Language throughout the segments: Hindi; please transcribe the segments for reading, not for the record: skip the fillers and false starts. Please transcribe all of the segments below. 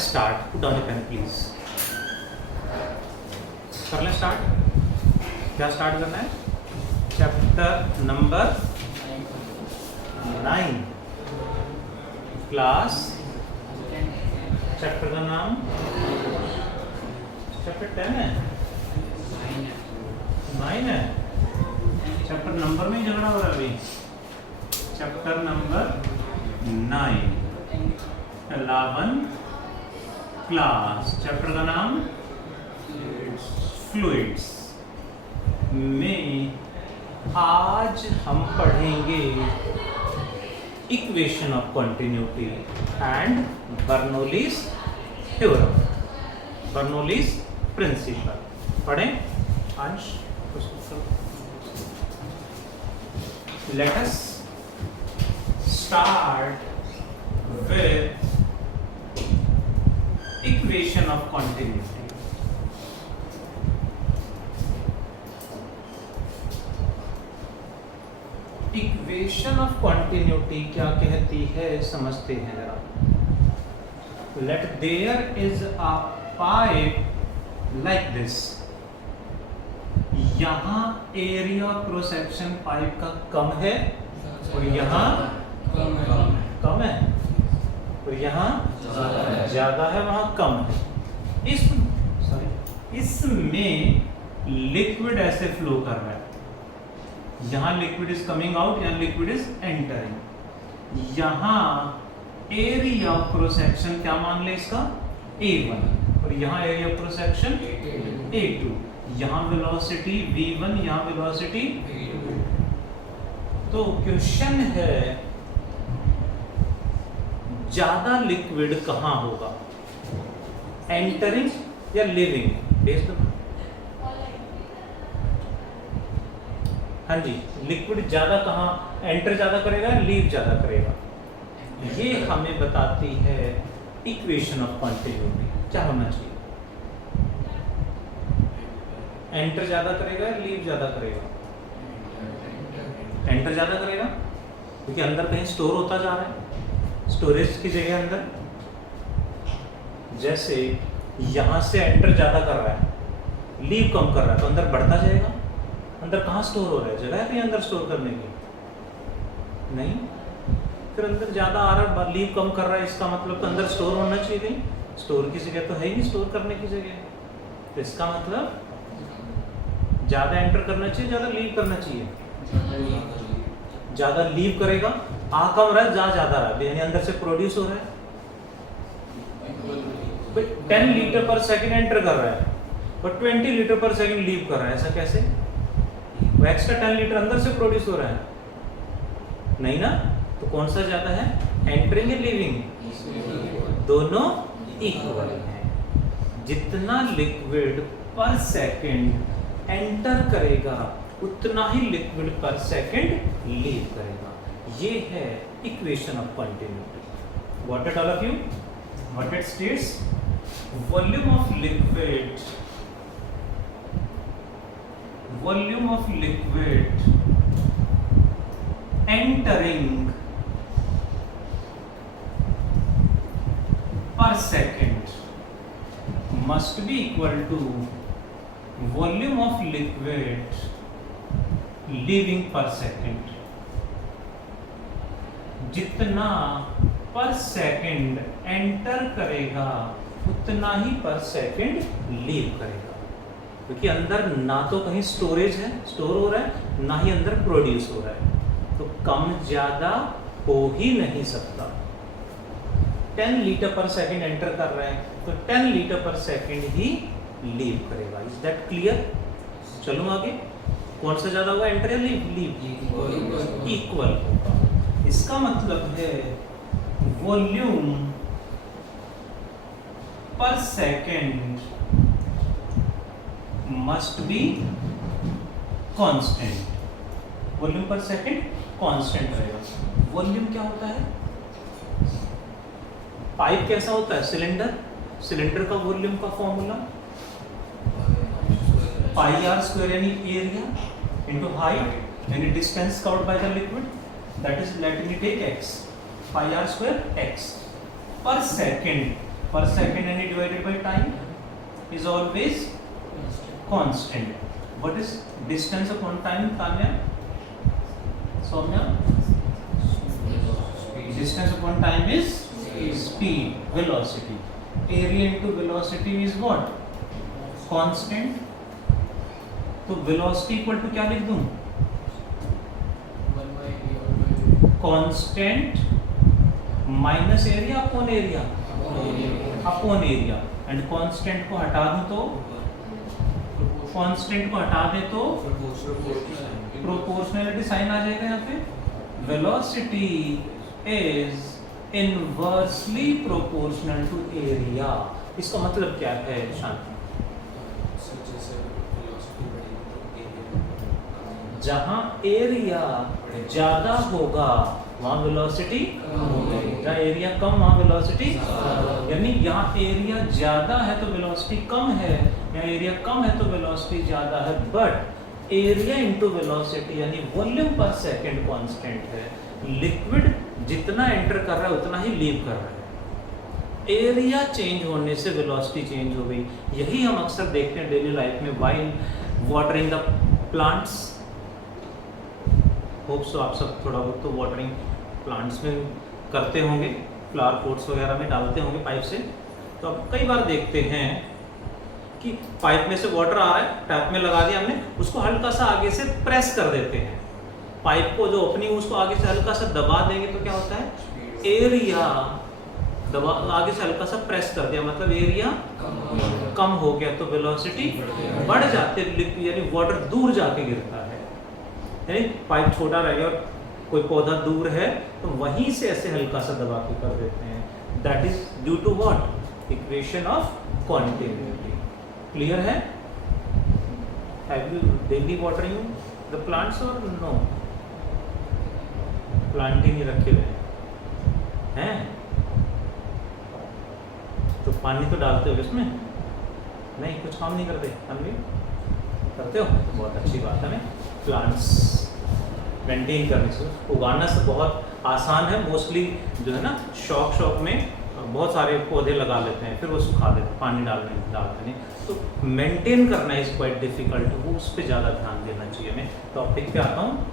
Let's start. Put down the pen please. कर लें स्टार्ट. क्या स्टार्ट करना है? Chapter number 9 class. चैप्टर का नाम चैप्टर 10 है, 9 है. चैप्टर नंबर में ही झगड़ा हो रहा है अभी. Chapter number 9 11 class. चैप्टर का नाम फ्लूइड्स. में आज हम पढ़ेंगे equation of continuity and Bernoulli's theorem, Bernoulli's principle. पढ़ें अंश. Let us start with equation of continuity. Equation of continuity क्या कहती है समझते हैं जरा. Let there is a pipe like this. यहाँ एरिया क्रॉस सेक्शन पाइप का कम है और यहाँ कम है, तो यहाँ ज्यादा है, वहां कम है. इसमें लिक्विड ऐसे फ्लो कर रहा है. यहाँ लिक्विड इज कमिंग आउट, यहाँ लिक्विड इज एंटरिंग. यहाँ एरिया ऑफ क्रॉस सेक्शन क्या मान ले इसका A1 और यहाँ area of cross section A2. यहाँ वेलोसिटी V1, यहाँ वेलोसिटी V2. तो क्वेश्चन है ज्यादा लिक्विड कहाँ होगा, एंटरिंग या लिविंग? हाँ जी, लिक्विड ज्यादा कहाँ एंटर ज्यादा करेगा, लीव ज्यादा करेगा? ये हमें बताती है इक्वेशन ऑफ कंटिन्यूटी. क्या होना चाहिए? एंटर ज्यादा करेगा या लीव ज्यादा करेगा? एंटर ज्यादा करेगा क्योंकि अंदर कहीं स्टोर होता जा रहा है. स्टोरेज की जगह अंदर, जैसे यहां से एंटर ज्यादा कर रहा है, लीव कम कर रहा है, तो अंदर बढ़ता जाएगा. अंदर कहाँ स्टोर हो रहा है? जगह है कहीं अंदर स्टोर करने की? नहीं. फिर अंदर ज्यादा आ रहा है, लीव कम कर रहा है, इसका मतलब तो अंदर स्टोर होना चाहिए. नहीं, स्टोर की जगह तो है ही नहीं, स्टोर करने की जगह. तो इसका मतलब ज्यादा एंटर करना चाहिए, ज्यादा लीव करना चाहिए. ज्यादा लीव करेगा, आ कम रहा है, जा ज्यादा रहा है, यानी अंदर से प्रोड्यूस हो रहा है. 10 लीटर पर सेकंड एंटर कर रहा है और 20 लीटर पर सेकंड लीव कर रहा है. ऐसा कैसे? वो एक्स्ट्रा 10 लीटर अंदर से प्रोड्यूस हो रहा है. नहीं ना. तो कौन सा ज्यादा है, एंटरिंग या लीविंग? दोनों इक्वल हैं. जितना लिक्विड पर सेकंड एंटर करेगा उतना ही लिक्विड पर सेकंड लीव करेगा. ये है equation of continuity. What it all of you, what it states? Volume of liquid, volume of liquid entering पर second must be equal to volume of liquid leaving per second. जितना पर सेकंड एंटर करेगा उतना ही पर सेकंड लीव करेगा, क्योंकि अंदर ना तो कहीं स्टोरेज है, स्टोर हो रहा है, ना ही अंदर प्रोड्यूस हो रहा है. तो कम ज्यादा हो ही नहीं सकता. 10 लीटर पर सेकंड एंटर कर रहे हैं तो 10 लीटर पर सेकंड ही लीव करेगा. Is that clear? चलो आगे. कौन सा ज्यादा होगा, एंटर या लीव? इक्वल होगा. इसका मतलब है volume per second must be constant. Volume per second constant रहेगा. वॉल्यूम क्या होता है? पाइप कैसा होता है? सिलेंडर. सिलेंडर का वॉल्यूम का फॉर्मूला पाई आर स्क्वायर, यानी एरिया इनटू हाइट यानी distance covered by the liquid, that is let me take x, pi r square x per second. per second and divided by time is always constant. What is distance upon time, Tanya? Soumya? Distance upon time is speed, velocity. Area into velocity is what? Constant. तो velocity equal to क्या लिख दूं? Constant minus area upon area. Upon area. And constant को हटा दूं तो कांस्टेंट को हटा दे तो प्रोपोर्शनलिटी साइन आ जाएगा यहाँ पे. Velocity is inversely proportional to area. इसका मतलब क्या है शांति? जहां एरिया ज्यादा होगा वहां वेलोसिटी कम होगी, जहाँ एरिया कम वहां वेलोसिटी, यानी यहाँ एरिया ज्यादा है तो वेलोसिटी कम है, यहाँ एरिया कम है तो वेलोसिटी ज्यादा है. बट एरिया इनटू वेलोसिटी यानी वॉल्यूम पर सेकंड कांस्टेंट है. लिक्विड जितना एंटर कर रहा है उतना ही लीव कर रहा है. एरिया चेंज होने से वेलोसिटी चेंज हो गई. यही हम अक्सर देखते हैं डेली लाइफ में while watering the plants. Hope so आप सब थोड़ा बहुत तो वाटरिंग प्लांट्स में करते होंगे, फ्लावर पॉट्स वगैरह में डालते होंगे पाइप से. तो अब कई बार देखते हैं कि पाइप में से वाटर आ रहा है, टैप में लगा दिया हमने, उसको हल्का सा आगे से प्रेस कर देते हैं. पाइप को जो ओपनिंग उसको आगे से हल्का सा दबा देंगे तो क्या होता है? एरिया दबा आगे से हल्का सा प्रेस कर दिया मतलब एरिया कम हो गया तो वेलोसिटी बढ़ जाती है, यानी वाटर दूर जाके गिरता है. यानी पाइप छोटा रह गया और कोई पौधा दूर है तो वहीं से ऐसे हल्का सा दबा के कर देते हैं. That is due to what? Equation of continuity. Clear है? Have you daily watering the plants और नो? प्लांटिंग ही रखे हुए हैं तो पानी तो डालते हो इसमें? नहीं, कुछ काम नहीं करते? हम भी करते हो तो बहुत अच्छी बात है. प्लांट्स मेंटेन करने से उगाना से बहुत आसान है. मोस्टली जो है ना शौक में बहुत सारे पौधे लगा लेते हैं, फिर वो सुखा देते हैं, पानी डालते नहीं. तो मेंटेन करना इज क्वाइट डिफिकल्ट, वो उस पर ज़्यादा ध्यान देना चाहिए. मैं टॉपिक पे आता हूँ.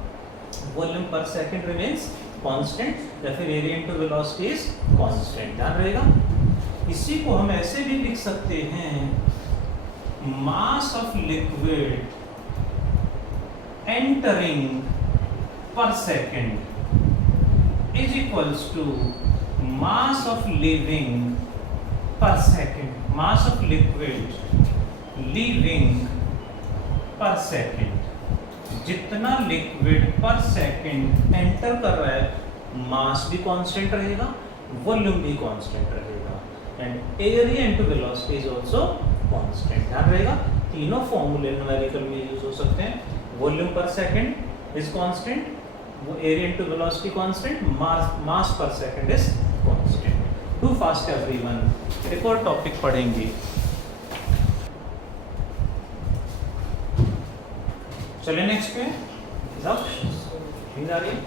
वॉल्यूम पर सेकेंड रिमेन्स कांस्टेंट या फिर area into velocity is constant. ध्यान रहेगा. इसी को हम ऐसे भी लिख सकते हैं, mass of liquid entering per second is equals to mass of leaving per second. Mass of liquid leaving per second. जितना लिक्विड पर सेकंड एंटर कर रहा है मास भी कांस्टेंट रहेगा, वॉल्यूम भी कांस्टेंट रहेगा, and area into velocity is also constant. ध्यान रहेगा. तीनों फॉर्मूले न्यूमेरिकल में यूज हो सकते हैं. Volume per second is constant, वो area into velocity constant, mass per second is constant. Too fast everyone. एक और टॉपिक पढ़ेंगे. चलिए नेक्स्ट पे. सब नींद आ रही है?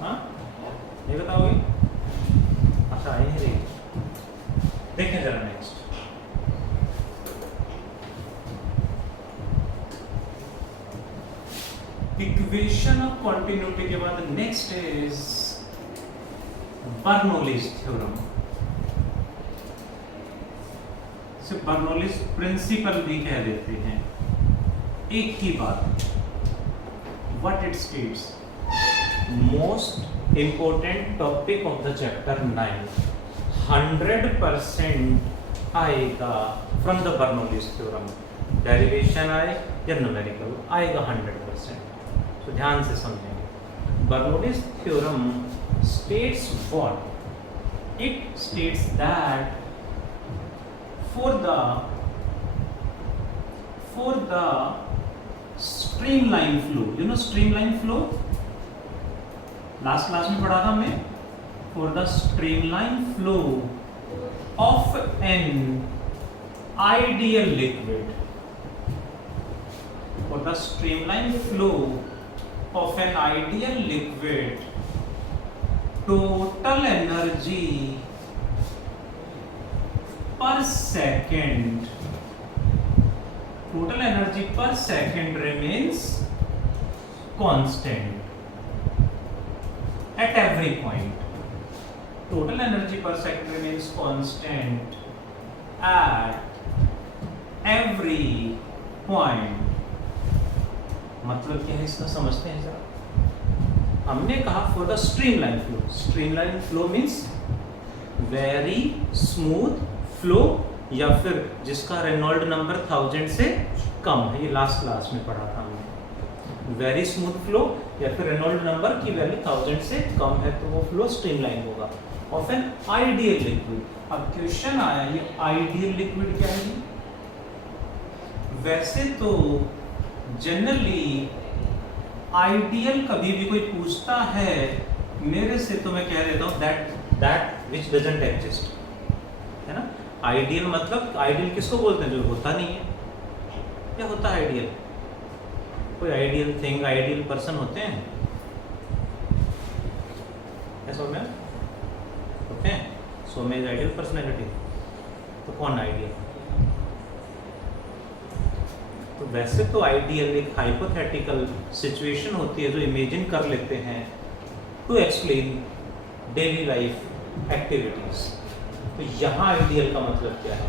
हाँ, नहीं बताओगे? अच्छा, आई नहीं रही. देखें जरा नेक्स्ट. इक्वेशन ऑफ कॉन्टिन्यूटी के बाद नेक्स्ट इज बर्नौलीज थ्योरम. सिर्फ बर्नौलीज प्रिंसिपल भी कह देते हैं. एक ही बात. What it states? Most important topic of the chapter 9. 100% आएगा from the Bernoulli's theorem. Derivation आए या न्यूमेरिकल आएगा 100%. तो ध्यान से समझेंगे. Bernoulli's theorem states what? It states that for the streamline flow, you know streamline flow, last class में पढ़ा था हमने. For the streamline flow of an ideal liquid, for the streamline flow of an ideal liquid, total energy पर second, total energy per second remains constant at every point. Total energy per second remains constant at every point. मतलब क्या है इसका, समझते हैं जरा। हमने कहा for the streamline flow, streamline flow means very smooth flow, या फिर जिसका रेनॉल्ड नंबर 1000 से कम है, ये लास्ट क्लास में पढ़ा था हमने। वेरी स्मूथ फ्लो या फिर रेनॉल्ड नंबर की वैल्यू 1000 से कम है तो वो फ्लो स्ट्रीमलाइन होगा ऑफ एन आइडियल लिक्विड। अब क्वेश्चन आया, ये आइडियल लिक्विड क्या है? वैसे तो जनरली आइडियल कभी भी कोई पूछता है मेरे से तो मैं कह देता हूँ दैट विच डजंट एग्जिस्ट, है ना। आइडियल मतलब आइडियल किसको बोलते हैं? जो होता नहीं है। क्या होता है आइडियल? कोई आइडियल थिंग, आइडियल पर्सन होते हैं ऐसा में होते हैं। सो में आइडियल पर्सनैलिटी, तो कौन आइडियल? तो वैसे तो आइडियल एक हाइपोथेटिकल सिचुएशन होती है जो इमेजिन कर लेते हैं to explain daily life activities. तो यहाँ आइडियल का मतलब क्या है?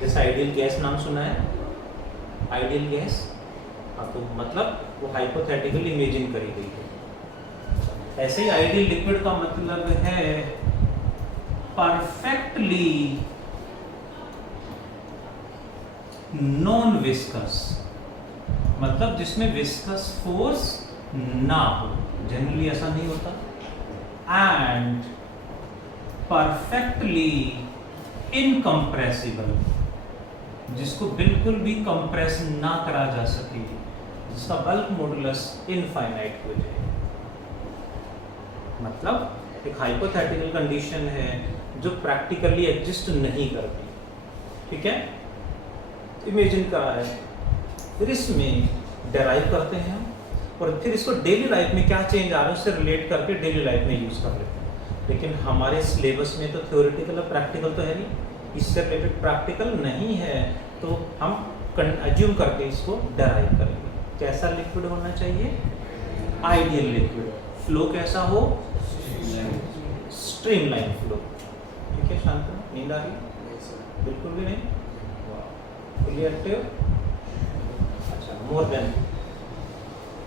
जैसे आइडियल गैस नाम सुना है, आइडियल गैस, हाँ, तो मतलब वो हाइपोथेटिकल इमेजिन करी गई है। ऐसे ही आइडियल लिक्विड का मतलब है परफेक्टली नॉन विस्कस, मतलब जिसमें विस्कस फोर्स ना हो, जनरली ऐसा नहीं होता। एंड परफेक्टली इनकम्प्रेसिबल, जिसको बिल्कुल भी कंप्रेस ना करा जा सके, जिसका बल्क मॉडुलस इनफाइनाइट हो जाए। मतलब एक हाइपोथेटिकल कंडीशन है जो प्रैक्टिकली एग्जिस्ट नहीं करती, ठीक है। इमेजिन करा है, फिर इसमें डेराइव करते हैं हम, और फिर इसको डेली लाइफ में क्या चेंज आ रहा है उससे रिलेट करके डेली लाइफ में यूज कर लेते हैं। लेकिन हमारे सिलेबस में तो थ्योरेटिकल और प्रैक्टिकल तो है नहीं, इससे रिलेटेड प्रैक्टिकल नहीं है, तो हम अज्यूम करके इसको डेराइव करेंगे। कैसा लिक्विड होना चाहिए? Ideal liquid. फ्लो कैसा हो? Streamline flow. ठीक है, शांत, नींद आ रही? बिल्कुल भी नहीं, फुली एक्टिव, अच्छा, more than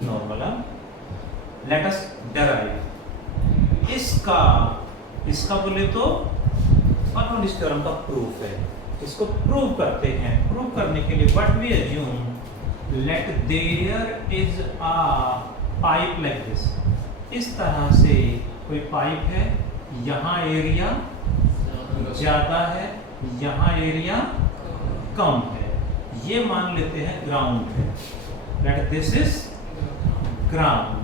normal. Let us derive इसका बोले तो बर्नौलीज थ्योरम का प्रूफ है, इसको प्रूव करते हैं। प्रूव करने के लिए what we assume, let there is a pipe like this, इस तरह से कोई पाइप है, यहाँ एरिया ज्यादा है, यहाँ एरिया कम है, ये मान लेते हैं ग्राउंड है। Let this is ground.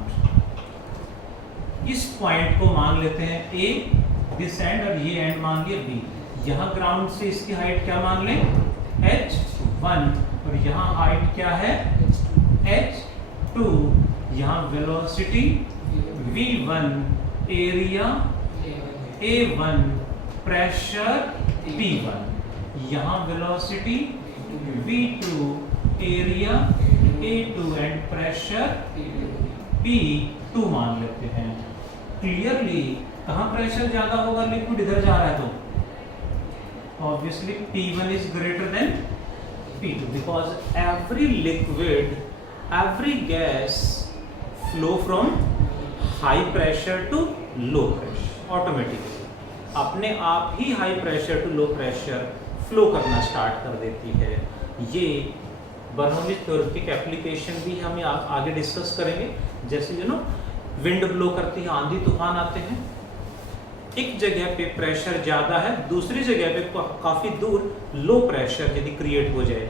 इस पॉइंट को मान लेते हैं A, दिस एंड, और ये एंड मान लिया B। यहाँ ग्राउंड से इसकी हाइट क्या मान लें? h1, और यहाँ हाइट क्या है? h2। यहाँ velocity v1, area a1, pressure p1। यहाँ velocity v2, area a2 and pressure p2 मान लेते हैं। क्लियरली कहाँ प्रेशर ज्यादा होगा? लिक्विड इधर जा रहा है तो obviously P1 is greater than P2 because every liquid, every gas flow from high pressure to low pressure. Automatically अपने आप ही high pressure to low pressure flow करना स्टार्ट कर देती है। ये बर्नौलीज थ्योरेटिक एप्लीकेशन भी हम आगे डिस्कस करेंगे। जैसे विंड ब्लो करती है, आंधी तूफान आते हैं, एक जगह पे प्रेशर ज्यादा है, दूसरी जगह पे काफी दूर लो प्रेशर यदि क्रिएट हो जाए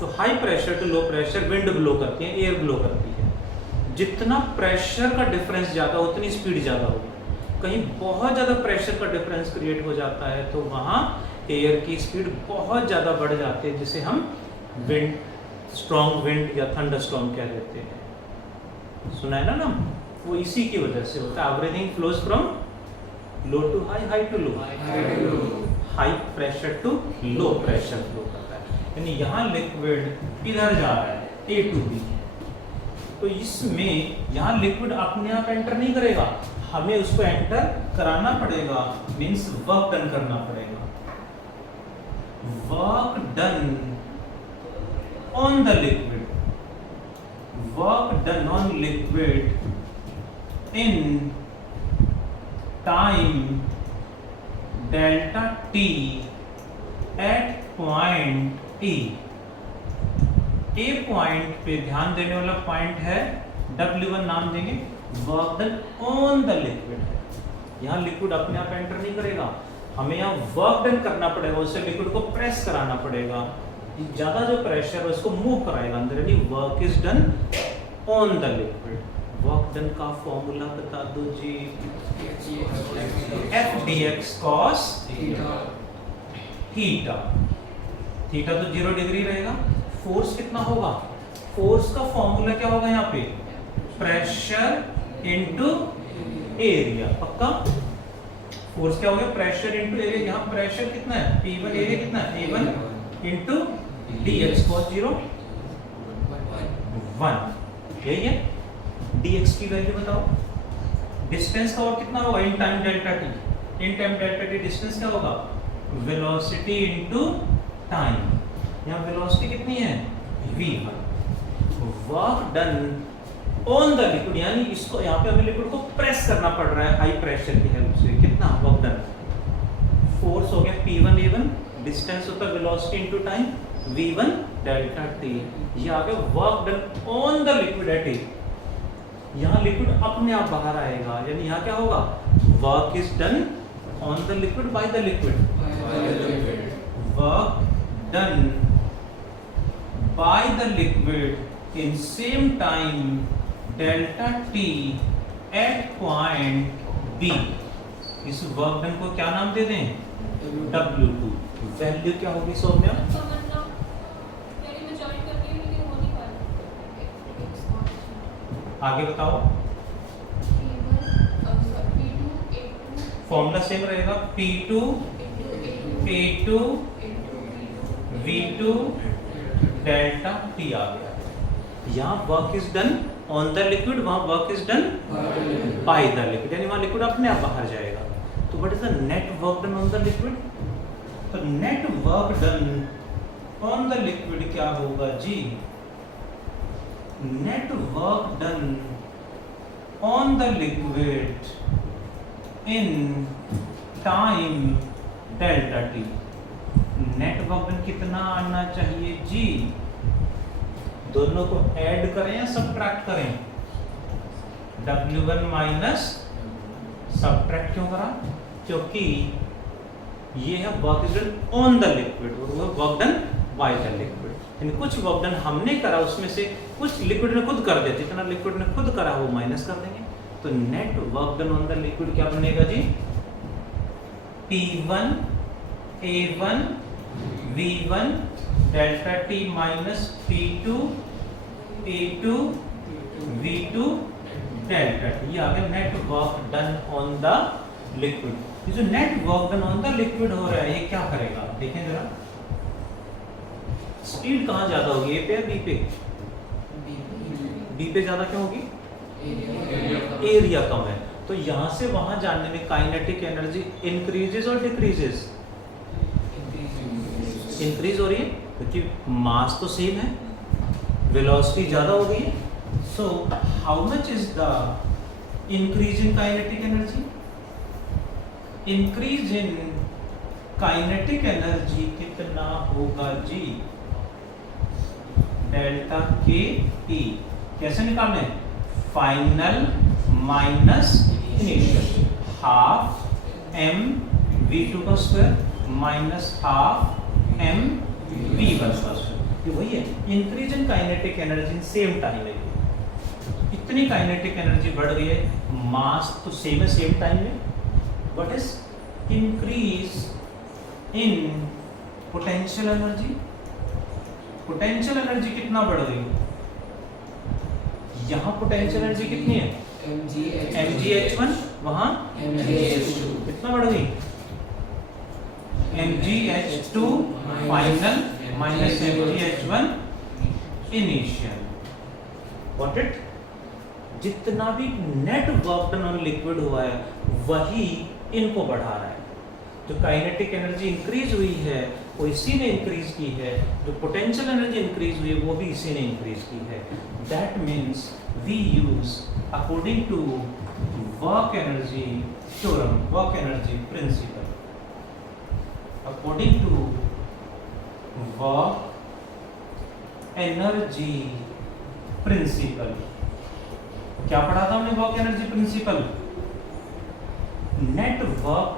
तो high pressure to low pressure wind blow करती है, एयर ब्लो करती है। जितना प्रेशर का डिफरेंस ज्यादा उतनी स्पीड ज्यादा होगी। कहीं बहुत ज्यादा प्रेशर का डिफरेंस क्रिएट हो जाता है तो वहां एयर की स्पीड बहुत ज्यादा बढ़ जाती है, जिसे हम विंड, स्ट्रॉन्ग विंड या थंडरस्टॉर्म कह देते हैं। सुना है ना नाम? वो इसी की वजह से होता है। Everything flows from low to high, high to low. High pressure to low pressure flow करता है, यानी यहाँ लिक्विड किधर जा रहा है, A टू B। तो इसमें यहाँ लिक्विड अपने आप एंटर नहीं करेगा, हमें उसको एंटर कराना पड़ेगा, मीन्स वर्क डन करना पड़ेगा। Work done on the liquid, work done on liquid in time delta t at point E। A point पे ध्यान देने वाला पॉइंट है, W1 नाम देंगे, work done on the liquid है। यहाँ लिक्विड अपने आप एंटर नहीं करेगा, हमें यहाँ वर्क डन करना पड़ेगा, उससे लिक्विड को प्रेस कराना पड़ेगा, ज्यादा जो प्रेशर है उसको मूव कराएगा अंदर, यानी work is done on the liquid. Work done का फॉर्मूला बता दो जी, F dx cos theta. Theta तो 0 डिग्री रहेगा। फोर्स कितना होगा, फोर्स का फॉर्मूला क्या होगा यहाँ पे, प्रेशर इनटू एरिया। पक्का, फोर्स क्या हो गया, प्रेशर इनटू एरिया। यहाँ प्रेशर कितना है P1, एरिया कितना है A1 इनटू dx cos 0 1, यही है। dx की वैल्यू बताओ, डिस्टेंस का और कितना होगा, इन टाइम डेल्टा टी। इन टाइम डेल्टा टी डिस्टेंस क्या होगा, वेलोसिटी इनटू टाइम। यहाँ वेलोसिटी कितनी है v1। Work done on the liquid, यानी इसको यहाँ पे हमें लिक्विड को प्रेस करना पड़ रहा है हाई प्रेशर की हेल्प से। कितना वर्क डन, फोर्स हो गया P1 A1, डिस्टेंस होता है velocity into time v1 delta t। ये आ गया work done on the liquid at A। यहाँ लिक्विड अपने आप बाहर आएगा, यानी यहाँ क्या होगा, work is done on the liquid by the liquid. Work done by the liquid in same time delta t at point B। इस वर्क डन को क्या नाम दे दें, W2। वैल्यू क्या होगी सौम्या, आगे बताओ। फॉर्मूला सेम रहेगा, P2 A2 V2 delta T आ गया। यहाँ work is done on the liquid, वहां work is done by the liquid, यानी वहां लिक्विड अपने आप बाहर जाएगा। तो what is the net work done on the liquid, तो net work done on the liquid क्या होगा जी, net work done on the liquid in time delta t। net work done कितना आना चाहिए जी, दोनों को ऐड करें या सब्ट्रैक्ट करें, W1 माइनस सब्ट्रैक्ट क्यों करा, क्योंकि ये है work is done on the liquid और वो work done by the liquid. कुछ वर्क डन हमने करा, उसमें से कुछ लिक्विड ने खुद कर दिया, जितना लिक्विड ने खुद करा वो माइनस कर देंगे। तो net work done on the liquid क्या बनेगा जी, P1 A1 V1 delta T minus P2 A2 V2 delta T। ये आ गया net work done on the liquid. ये जो net work done on the liquid हो रहा है, ये क्या करेगा देखें जरा, स्पीड कहाँ ज्यादा होगी, ए पे या बी पे, बी पे ज्यादा क्यों होगी, एरिया कम है। तो यहां से वहां जाने में काइनेटिक एनर्जी इंक्रीजेस और डिक्रीजेस, इंक्रीज हो रही है क्योंकि मास तो सेम है, वेलोसिटी ज्यादा हो गई है। So how much is the increase in kinetic energy, increase in kinetic energy कितना होगा जी, डेल्टा के ई। कैसे निकालने, final minus initial, half m v2 का square minus half m v1 का स्क्वायर। ये वही है increase in kinetic energy in same time है। इतनी काइनेटिक एनर्जी बढ़ गई है, मास तो सेम है सेम टाइम में, what is increase in potential energy. Potential energy कितना बढ़ गई, यहाँ पोटेंशियल एनर्जी कितनी है mgh1, वहां कितना बढ़ गई mgh2 final minus mgh1 initial. Got it? जितना भी net work done on liquid हुआ है वही इनको बढ़ा रहा है। जो काइनेटिक एनर्जी इंक्रीज हुई है वो इसी ने इंक्रीज की है, जो पोटेंशियल एनर्जी इंक्रीज हुई है वो भी इसी ने इंक्रीज की है। That means we use according to work energy theorem, work energy principle, according to work energy principle. क्या पढ़ा था हमने work energy principle? Net work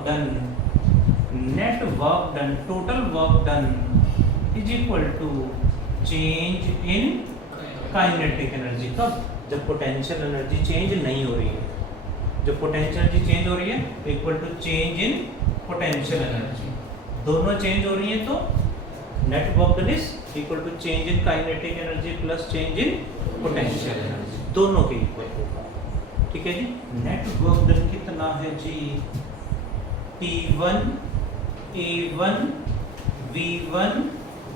done, total work done is equal to change in kinetic energy. कब? जब पोटेंशियल एनर्जी चेंज नहीं हो रही है। जब पोटेंशियल एनर्जी चेंज हो रही है equal to change in potential energy. दोनों चेंज हो रही है तो net work done is equal to change in kinetic energy plus change in potential energy, दोनों के इक्वल होगा। ठीक है जी। नेट वर्क डन कितना है जी? T1 A1 V1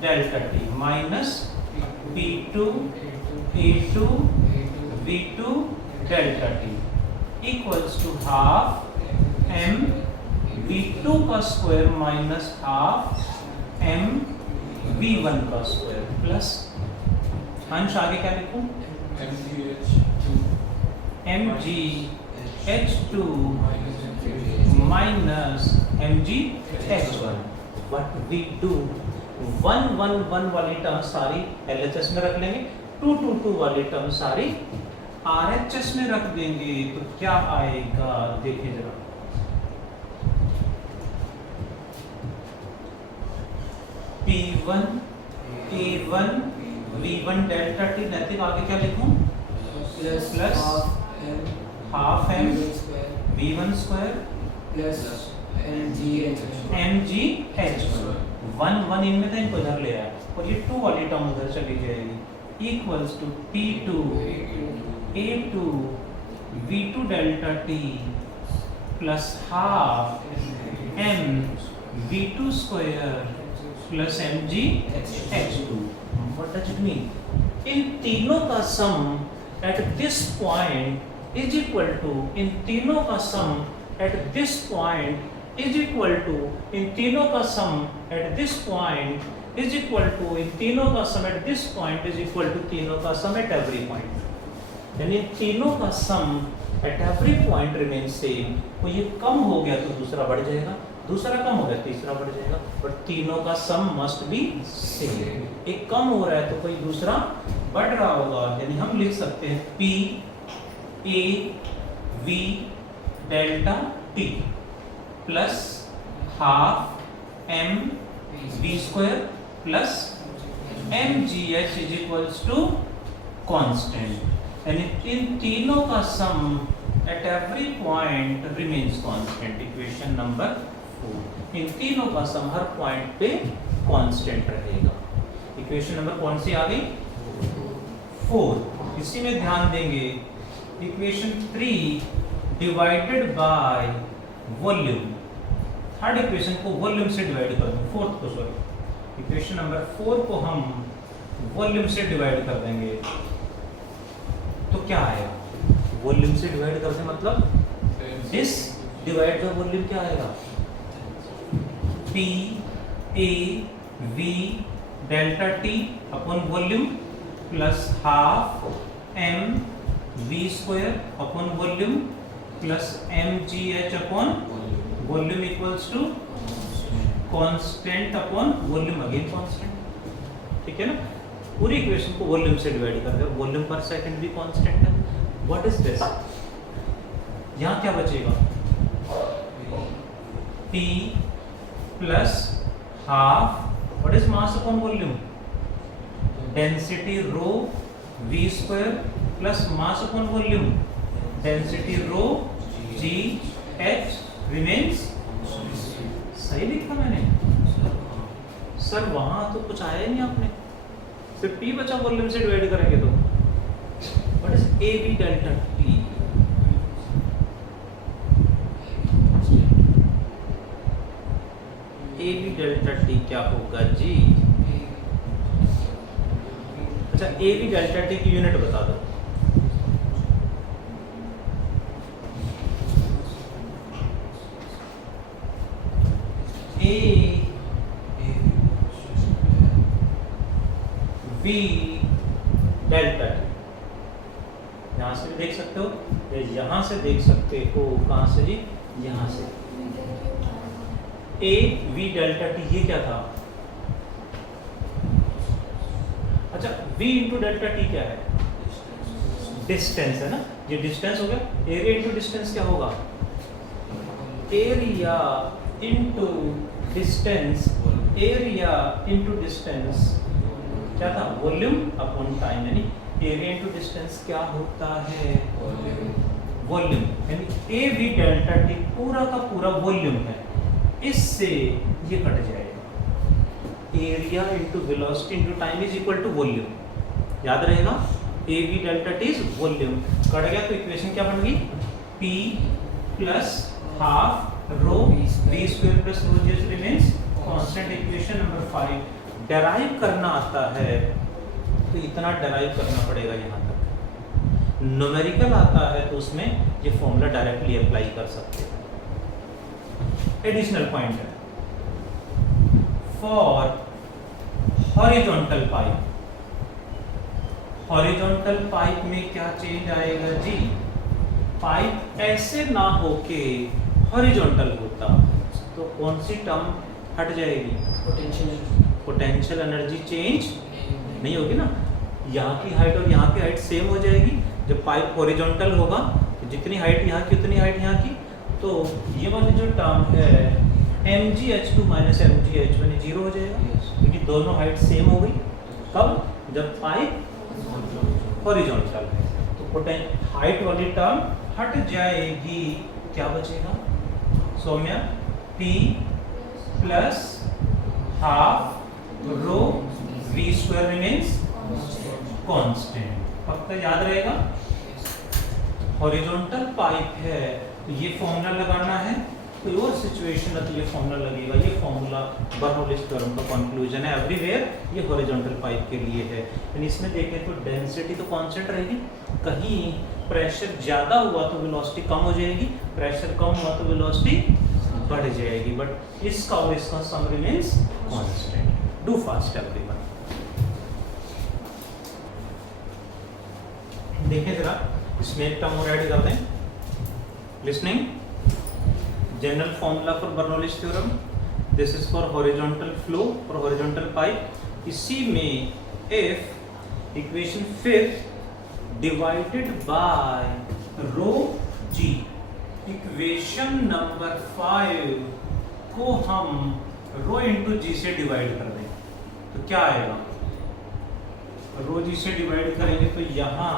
delta T minus P2 A2 V2 delta T equals to half m V2 का square minus half m V1 का स्क्वायर प्लस अंश आगे क्या लिखूं? mgh2 minus mgh1। What we do? 1 1 1 वाली टर्म सारी LHS में रख लेंगे, 2 2 2 वाली टर्म सारी RHS में रख देंगे। तो क्या आएगा देखिए जरा। P1 A1 V1 delta T नैतिक आगे क्या लिखूं? Plus half m V1 square plus mgh1 1 1 इनमें था, इनको इधर ले आया और ये 2 वाली टर्म उधर चली जाएगी equals to T2 A2 V2 delta T plus half m V2 square plus mgh2। What does it mean? इन तीनों का सम at this point is equal to, इन तीनों का सम at this point is equal to, इन तीनों का सम at this point is equal to, इन तीनों का सम at this point is equal to तीनों का सम at every point। यानी तीनों का सम at every point remains same। तो ये कम हो गया तो दूसरा बढ़ जाएगा, दूसरा कम हो गया तीसरा बढ़ जाएगा, बट तीनों का सम मस्ट बी सेम। एक कम हो रहा है तो कोई दूसरा बढ़ रहा होगा। यानी हम लिख सकते हैं P A V delta T plus half m V square plus mgh is equals to constant. यानी इन तीनों का sum at every point remains constant. Equation number 4, इन तीनों का सम हर पॉइंट पे कांस्टेंट रहेगा। इक्वेशन नंबर कौन सी आ गई? 4। इसी में ध्यान देंगे equation 3 divided by volume. Third equation को वॉल्यूम से डिवाइड कर देंगे, फोर्थ को सॉरी इक्वेशन नंबर 4 को हम वॉल्यूम से डिवाइड कर देंगे तो क्या आएगा? वॉल्यूम से डिवाइड कर दें मतलब दिस डिवाइड बाय वॉल्यूम क्या आएगा? P A V delta T upon volume plus half m V square upon volume plus mgh upon volume equals to constant upon volume again constant. ठीक है ना? पूरी इक्वेशन को वॉल्यूम से डिवाइड कर दे, वॉल्यूम पर सेकंड भी कांस्टेंट है। What is this? यहां क्या बचेगा? P plus half what is mass upon volume? Density rho V square plus mass upon volume density rho G H remains. सही लिखा मैंने? सर वहां तो कुछ आया ही नहीं आपने, सिर्फ P बचा वॉल्यूम से डिवाइड करेंगे तो। What is AB delta T? AB T क्या होगा जी? अच्छा, ए वी डेल्टा टी की यूनिट बता दो। ए वी डेल्टा टी, यहां से भी देख सकते हो, यहां से देख सकते हो, कहां से जी? यहां से। ए वी डेल्टा टी ये क्या था? अच्छा, v इंटू डेल्टा टी क्या है? डिस्टेंस है ना, ये डिस्टेंस हो गया। एरिया इंटू डिस्टेंस क्या होगा? Area into distance, area into distance क्या था? वॉल्यूम अपॉन टाइम, यानी एरिया इंटू डिस्टेंस क्या होता है? वॉल्यूम। यानी ए वी डेल्टा टी पूरा का पूरा वॉल्यूम है, इससे ये कट जाएगा। Area into velocity into time is equal to volume. याद रहेगा, A V delta T is volume. कट गया तो इक्वेशन क्या बन गई? P plus half rho v square plus rho g remains constant. Equation number 5 derive करना आता है तो इतना डेराइव करना पड़ेगा यहाँ तक। न्यूमेरिकल आता है तो उसमें ये फॉर्मूला डायरेक्टली अप्लाई कर सकते हैं। एडिशनल पॉइंट है, for horizontal pipe, horizontal pipe में क्या चेंज आएगा जी? पाइप ऐसे ना होके हॉरिजॉन्टल होता तो कौन सी टर्म हट जाएगी? पोटेंशियल एनर्जी चेंज नहीं होगी ना, यहाँ की हाइट और यहाँ की हाइट सेम हो जाएगी। जब पाइप हॉरिजॉन्टल होगा तो जितनी हाइट यहाँ की उतनी हाइट यहाँ की, तो ये वाली जो टर्म है mgh2 माइनस mgh1 जीरो हो जाएगा, क्योंकि दोनों हाइट सेम हो गई। कब? जब पाइप हॉरिजॉन्टल है तो हाइट वाली टर्म हट जाएगी। क्या बचेगा Saumya? P plus half rho v square remains constant. पक्का याद रहेगा। हॉरिजॉन्टल पाइप है तो ये फॉर्मूला लगाना है, कोई और सिचुएशन है तो ये फॉर्मूला लगेगा। ये फॉर्मूला बर्नौलीज थ्योरम का कंक्लूजन है, एवरीवेयर ये हॉरिजॉन्टल पाइप के लिए है। यानी इसमें देखें तो डेंसिटी तो कांस्टेंट रहेगी, कहीं प्रेशर ज्यादा हुआ तो वेलोसिटी कम हो जाएगी, प्रेशर कम हुआ तो वेलोसिटी बढ़ जाएगी, बट इसका और इसका sum remains constant. Do fast everyone. देखें जरा, इसमें एक टर्म और ऐड कर दें। Listening, general formula for Bernoulli's theorem, this is for horizontal flow for horizontal pipe. इसी में if equation 5 divided by rho g, equation number 5 को हम रो इंटू जी से डिवाइड कर दें तो क्या आएगा? रो जी से डिवाइड करेंगे तो यहाँ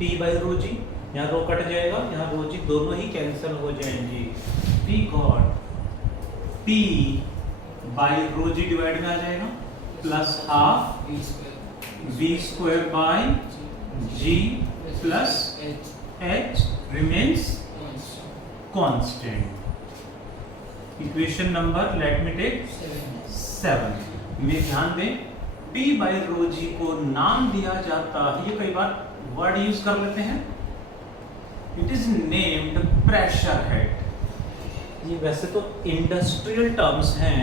P बाई रो जी, यहाँ रो कट जाएगा, यहाँ रो जी दोनों ही कैंसिल हो जाएंगे। We got P by rho g divide में आ जाएगा plus half V square by G plus H remains constant. Equation number let me take 7 में ध्यान दें, P बाई रो जी को नाम दिया जाता है, ये कई बार वर्ड यूज कर लेते हैं, it is named pressure head. ये वैसे तो इंडस्ट्रियल टर्म्स हैं,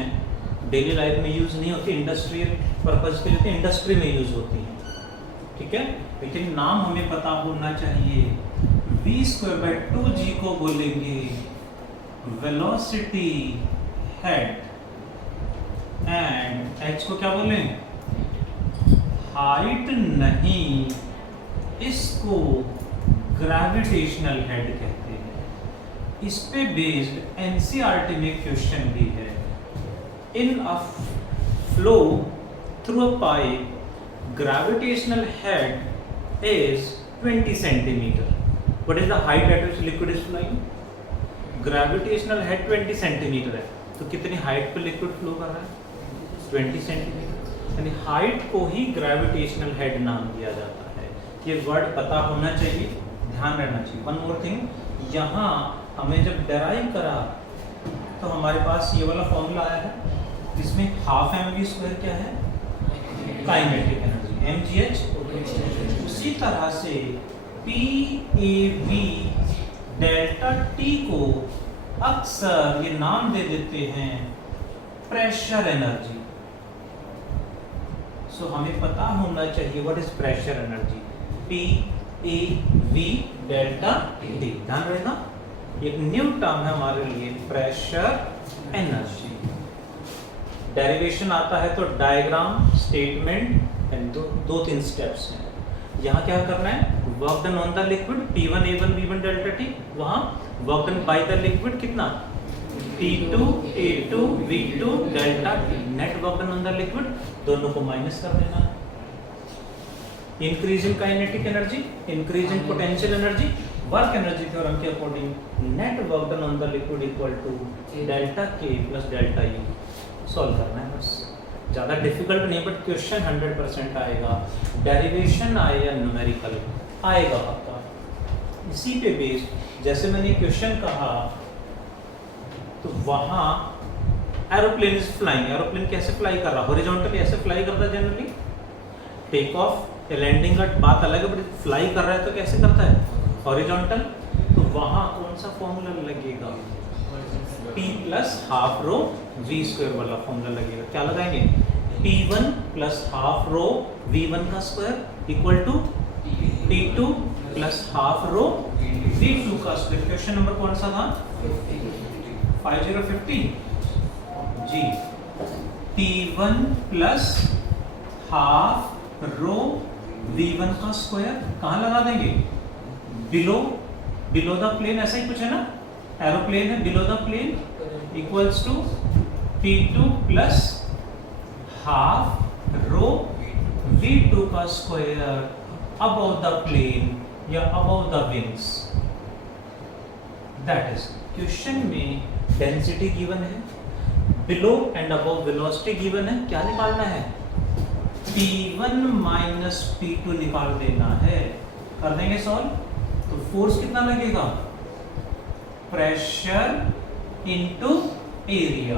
डेली लाइफ में यूज नहीं होती, इंडस्ट्रियल पर्पज के लिए इंडस्ट्री में यूज होती है, ठीक है, लेकिन नाम हमें पता होना चाहिए। V स्क्वायर बाई 2g को बोलेंगे वेलोसिटी हेड एंड h को क्या बोलें? हाइट नहीं, इसको ग्रेविटेशनल हेड कहते हैं। इस पे बेस्ड एनसीईआरटी में क्वेश्चन भी है। In a flow through a pipe gravitational head is 20 centimeter. What is the height at which liquid is flowing? Gravitational head 20 centimeter है, तो कितनी हाइट पे लिक्विड फ्लो कर रहा है? 20 सेंटीमीटर। यानी हाइट को ही ग्रेविटेशनल हेड नाम दिया जाता है। ये वर्ड पता होना चाहिए, ध्यान रहना चाहिए। वन मोर थिंग, यहाँ हमें जब डेराइव करा तो हमारे पास ये वाला फॉर्मूला आया है इसमें हाफ mv² क्या है? Kinetic energy mgh। उसी तरह से PAV डेल्टा T को अक्सर ये नाम दे देते हैं प्रेशर एनर्जी। सो हमें पता होना चाहिए what is pressure energy. PAV delta T, ध्यान रहेगा। एक न्यू टर्म है हमारे लिए प्रेशर एनर्जी। डेरिवेशन आता है तो डायग्राम, स्टेटमेंट एंड दो तीन स्टेप्स हैं। यहाँ क्या करना है? Work done on the liquid P1 A1 B1 delta T, वहाँ work done by the liquid कितना? P2 A2 V2 delta T। Net work done on the liquid दोनों को माइनस कर देना। Increase in kinetic energy, increase in potential energy, work energy theorem के according net work done on the liquid equal to delta K plus delta U। Solve करना है बस, ज़्यादा डिफिकल्ट नहीं, बट क्वेश्चन 100% आएगा। डेरिवेशन आए या न्यूमेरिकल आएगा पक्का। इसी पे बेस्ड जैसे मैंने क्वेश्चन कहा तो वहाँ एरोप्लेन इज फ्लाइंग, एरोप्लेन कैसे फ्लाई कर रहा? हॉरिजॉन्टली ऐसे फ्लाई करता है जनरली, टेक ऑफ या लैंडिंग का बात अलग है, बट फ्लाई कर रहा है तो कैसे करता है? हॉरिजॉन्टल। तो वहाँ कौन सा फॉर्मूला लगेगा? P प्लस हाफ रो V² वाला फॉर्मूला लगेगा। क्या लगाएंगे? P1 plus half rho V1 का square equal to P2 plus half rho V2 का स्क्वायर। क्वेश्चन नंबर कौन सा था? 5015 जी। P1 plus half rho V1 का स्क्वायर कहाँ लगा देंगे? बिलो द प्लेन, ऐसा ही कुछ है ना, एरोप्लेन है, below the plane equals to P2 plus half rho V2 का स्क्वायर अबव द प्लेन या above the wings. That is question में डेंसिटी गिवन है, below and above velocity given है। क्या निकालना है? P1 माइनस P2 निकाल देना है। कर देंगे सॉल्व। तो फोर्स कितना लगेगा? Pressure into area.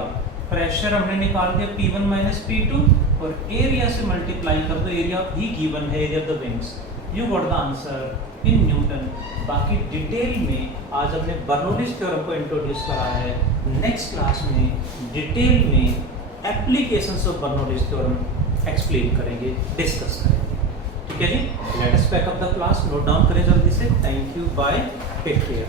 प्रेशर हमने निकाल दिया P1 माइनस P2 और एरिया से मल्टीप्लाई कर दो, एरिया भी गिवन है, area of the wings. You got the answer in newton. बाकी डिटेल में आज हमने बर्नौलीज थ्योरम को इंट्रोड्यूस करा है। नेक्स्ट क्लास में डिटेल में applications of Bernoulli's theorem explain करेंगे, डिस्कस करेंगे। ठीक है जी, let us pack up the class. Note down करें जल्दी से। Thank you, bye, take care.